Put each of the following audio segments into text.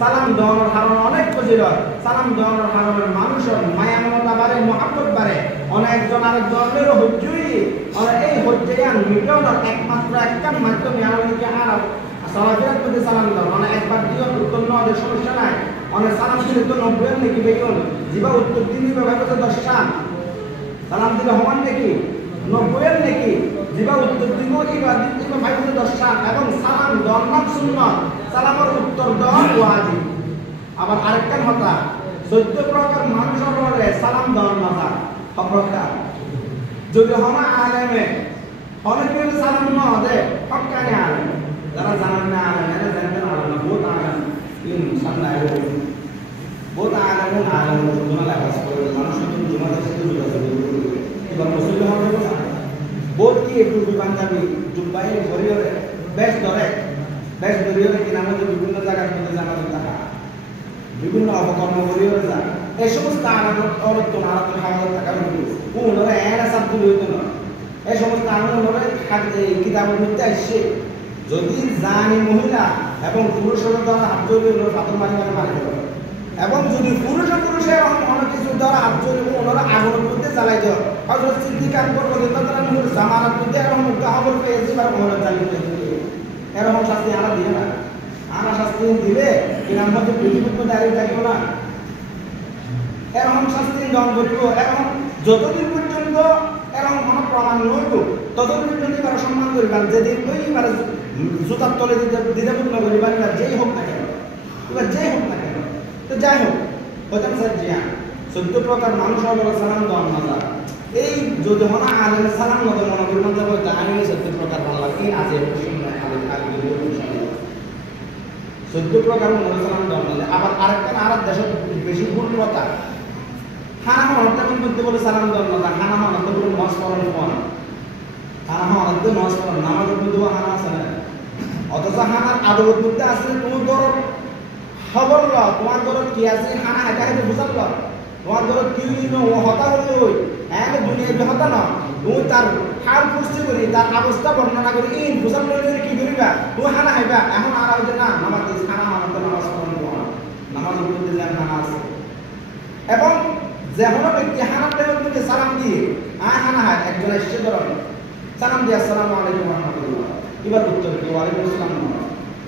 সালাম দেওয়ানোর কারণে অনেক ফজিলত। সালাম দেওয়ানোর কারণে মানুষের মায়া মমতা বাড়ে, মহব্বত বাড়ে। অনেকজন আরেকজনেরও হজ্জই এই হজ্জায়ান মিটানোর একমাত্র একটা মাধ্যমে আমাদেরকে আর সালাফিয়াত মধ্যে সালাম দাও। মানে একবার দিও উত্তর নদের সমস্যা নাই। অনেক সালাম দিলে তো 90 নাকি বেগুন জিবা উত্তর দিবি ভাবে তো 10 সালাম দিলে হমান নাকি 90 নাকি জিবা উত্তর দিব এবার দিব ভাই তো 10 এবং সালাম দেওয়ার সুন্নাত, সালামের উত্তর দেওয়া ওয়াজিব। আবার আরেকটা কথা 14 প্রকার মানুষের বলে সালাম দেওয়ার মাথা অপ্রকার যদি হমা আলেমে অনেকে সালাম না দে হক্কানি আলেম যারা জানেন না আলেম এরা জানেন আলেম বহুত আলেম ইন সামনে আলেম বহুত আলেম জুমা লাগাস করে মানুষ কিন্তু জুমাতে সাথে যোগাযোগ করে এবার মুসলিম হবে না বহুত কি একটু বাঙালি জুম্বাই ঘরিয়রে বেশ ধরিয়রে কিনা মধ্যে বিভিন্ন জায়গার মধ্যে জানাতে থাকা বিভিন্ন অপকর্ম ঘরিয়রে যা এই সমস্ত আলাদা অরত্ব আলাদা খাওয়া থাকা ওনারা এরা সাবগুলো হইতো না এই সমস্ত আনন্দরে কিতাবের মধ্যে আসছে যদি জানি মহিলা এবং পুরুষের দ্বারা হাত জড়িয়ে পাথর মারি মারি দেবে এবং যদি পুরুষের অনেক কিছু দ্বারা হাত জড়িয়ে ওনারা আগুনের মধ্যে জ্বালাই দেয় হয়তো সিদ্ধি কাম করবো তারা জামানার মধ্যে এরকম কাহাবর পেয়েছে বা ওনারা জ্বালিয়ে পেয়েছে এরকম শাস্তি আনা দিয়ে না আনা শাস্তি দিলে কিনার মধ্যে পৃথিবীর দাঁড়িয়ে থাকবো না এরকম শাস্তি গ্রহণ করিব এরকম যতদিন পর্যন্ত এরকম কোনো প্রমাণ নইব ততদিন পর্যন্ত এবার সম্মান করিবার যেদিন ওই এবার জুতার তলে দ্বিধাপূর্ণ করিবার এবার যেই হোক না কেন এবার যেই হোক না কেন তো যাই হোক হতাম স্যার জিয়া 14 প্রকার মানুষ হল সালাম দেওয়ার মজা এই যদি হনা আলের সালাম নদে মনে করি মজা বলতে আমি 14 প্রকার ভালো লাগে এই আজের আগে 14 প্রকার মনে সালাম দেওয়ার মজা আবার আরেকটা আর দেশের বেশি ভুল কথা খানা হওয়ার করতে বলে সালাম দেওয়ার মজা খানা হওয়ার বলে নজ করানো পর খানা হওয়ার নজ করানো নামাজের মধ্যে হানা আছে না অথচ হানার আদবের মধ্যে আসলে তুমি ধরো খবর ল তোমার ধরো কি আছে খানা এটা হেঁটে বুঝাল তোমার ধরো কি হতা হলে ওই হ্যাঁ দুনিয়া হতা না তুমি তার হাল পুষ্টি করি তার অবস্থা বর্ণনা করি এই বুঝাল কি করিবা তুমি হানা হাইবা এখন আর হইতে না নামাজ খানা হওয়ার নামাজ করানো নামাজের মধ্যে যে খানা আছে এবং যেমন ব্যক্তি হানার টাইমের মধ্যে সালাম দিয়ে হানা হয় একজন এসে ধরেন সালাম দিয়ে আসসালামু আলাইকুম রহমতুল্লাহ এবার উত্তর কি ওয়ালাইকুম আসসালাম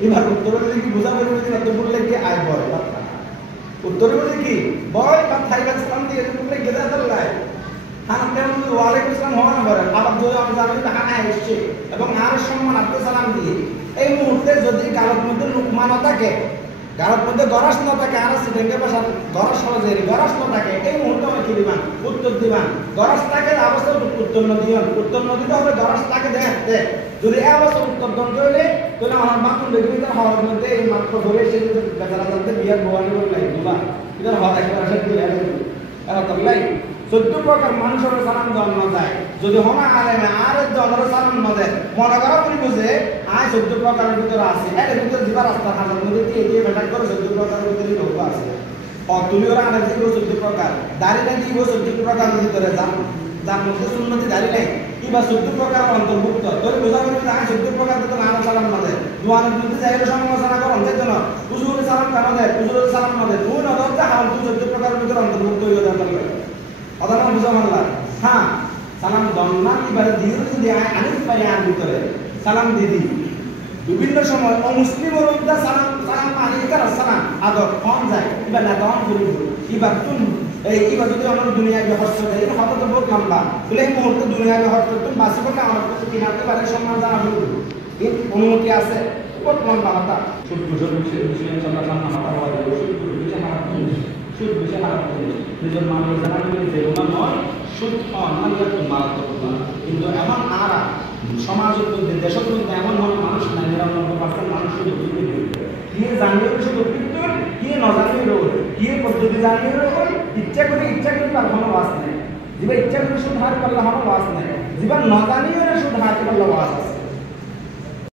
এবার উত্তরে যদি কি বোঝা বলবে যে তো বললে কি আয় বয় উত্তরে বলছে কি বয় বা থাইবা সালাম দিয়ে বললে গেদা দল্লাই হানার টাইমের মধ্যে ওয়ালাইকুম আসসালাম হওয়া না বলে আবার যদি আমি জানি হানা এসছে এবং আর সম্মান আপনি সালাম দিয়ে এই মুহূর্তে যদি কারোর মধ্যে লুকমান থাকে কারোর মধ্যে গরস না থাকে আর সিটেঙ্গে বসা গরস সহজে গরস না থাকে এই মুহূর্তে আমি কি দিবান উত্তর দিবান গরস থাকে অবস্থা উত্তর নদীতে হবে গরস থাকে দেখতে যদি এই অবস্থা উত্তর দন করলে তাহলে আমার মাতুন বেগুনিতে হওয়ার মধ্যে এই মাত্র ধরে এসে বেচারা জানতে বিয়ার বোয়ানি করে নাই দুবা এদের হওয়া একবার আসে দিয়ে লাই 14 প্রকার মানুষের সালাম দেওয়া না যায় যদি হমা আলেমে আর দলের সালাম না দেয় মনে করা বলি বুঝে আয় 14 প্রকারের ভিতরে আছে এর ভিতরে দিবা রাস্তা হাজার মধ্যে দিয়ে বেটাক করে 14 প্রকারের ভিতরে লোক আছে তুমি ওরা আগে দিব 14 প্রকার দাড়ি নাই দিব 14 প্রকারের ভিতরে যার মধ্যে সুন্নতি দাড়ি নাই কিবা 14 প্রকার অন্তর্ভুক্ত তোর বোঝা বলি আয় 14 প্রকার তো না সালাম না দেয় দুয়ানের মধ্যে যাইলে সমালোচনা করন যে জন্য হুজুরের সালাম কেন দেয় হুজুরের সালাম না দেয় তুই না দরজা হাল তুই 14 প্রকারের ভিতরে অন্তর্ভুক্ত হয়ে যাবে অদানা বুঝা মানলা হ্যাঁ সালাম দন্না এবারে দিয়ে যদি আনিস পারে আর ভিতরে সালাম দিদি বিভিন্ন সময় অমুসলিম মধ্যে সালাম আলাইকুম আসসালাম আদর কম যায় এবার না তখন করি এবার তুমি এই এবার যদি আমার দুনিয়া ব্যবস্থা দেয় হয়তো তো বহুত লম্বা বলে এই মুহূর্তে দুনিয়া ব্যবস্থা তুমি বাসিবকে আমার কাছে কিনাতে পারে সম্মান জানা শুরু এই অনুমতি আছে বহুত লম্বা কথা ছোট ছোট বিষয় সমাধান মাথা হওয়া যাবে সুদ বিষয় হারাম নিজের মানুষ জানা গেলে যেগুলো নয় সুদ অন্যান্য মারাত্মক কিন্তু এমন আর সমাজের মধ্যে দেশের মধ্যে এমন মানুষ নাই 99% মানুষ শুধু কি জানিয়ে শুধু কীর্তন কি নজানিয়ে রোল কি পদ্ধতি জানিয়ে রোল ইচ্ছা করে তার কোনো বাস নেই যেবা ইচ্ছা করে শুধু হার করলে আমার বাস নেই যেবা নজানিয়ে শুধু হার করলে বাস আছে